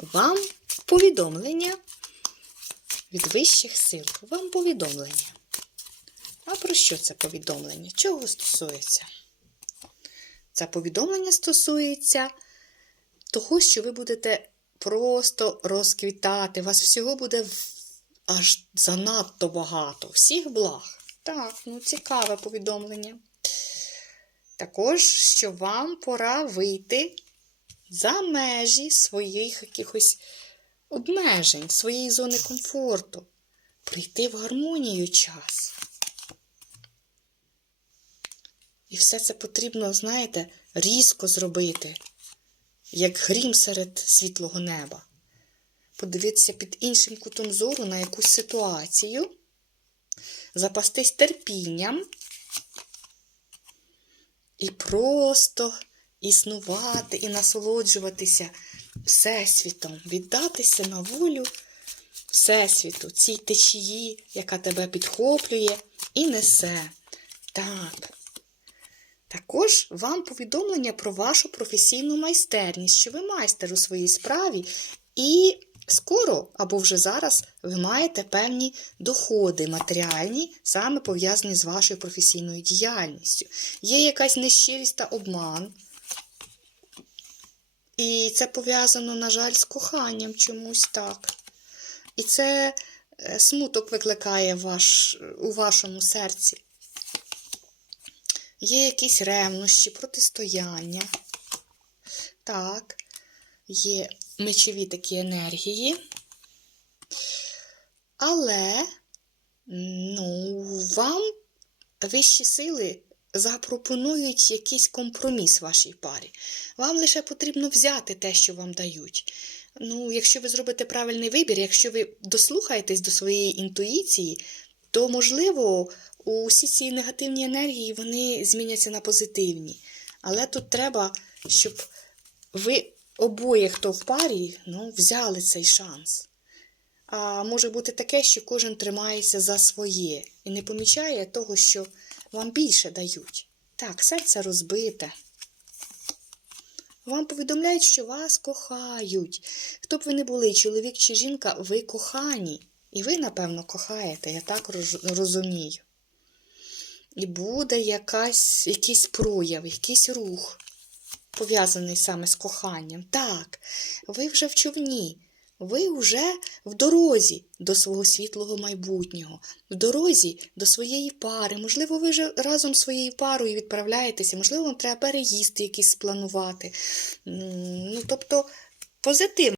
Вам повідомлення від вищих сил. Вам повідомлення. А про що це повідомлення? Чого стосується? Це повідомлення стосується того, що ви будете просто розквітати. Вас всього буде аж занадто багато. Всіх благ. Так, ну цікаве повідомлення. Також, що вам пора вийти за межі своїх якихось обмежень, своєї зони комфорту. Прийти в гармонію час. І все це потрібно, знаєте, різко зробити, як грім серед світлого неба. Подивитися під іншим кутом зору на якусь ситуацію, запастись терпінням і просто існувати і насолоджуватися Всесвітом, віддатися на волю Всесвіту, цій течії, яка тебе підхоплює і несе. Так. Також вам повідомлення про вашу професійну майстерність, що ви майстер у своїй справі, і скоро або вже зараз ви маєте певні доходи матеріальні, саме пов'язані з вашою професійною діяльністю. Є якась нещирість та обман. І це пов'язано, на жаль, з коханням чомусь так. І це е, смуток викликає ваш, у вашому серці. Є якісь ревнощі, протистояння. Так, є мечові такі енергії. Але, ну, вам вищі сили запропонують якийсь компроміс вашій парі. Вам лише потрібно взяти те, що вам дають. Ну, якщо ви зробите правильний вибір, якщо ви дослухаєтесь до своєї інтуїції, то, можливо, усі ці негативні енергії вони зміняться на позитивні. Але тут треба, щоб ви обоє, хто в парі, ну, взяли цей шанс. А може бути таке, що кожен тримається за своє і не помічає того, що вам більше дають. Так, серце розбите. Вам повідомляють, що вас кохають. Хто б ви не були, чоловік чи жінка, ви кохані. І ви, напевно, кохаєте, я так розумію. І буде якась, якийсь прояв, якийсь рух, пов'язаний саме з коханням. Так, ви вже в човні, ви вже в дорозі до свого світлого майбутнього, в дорозі до своєї пари. Можливо, ви вже разом з своєю парою відправляєтеся, можливо, вам треба переїзд якийсь спланувати. Ну, тобто, позитивно.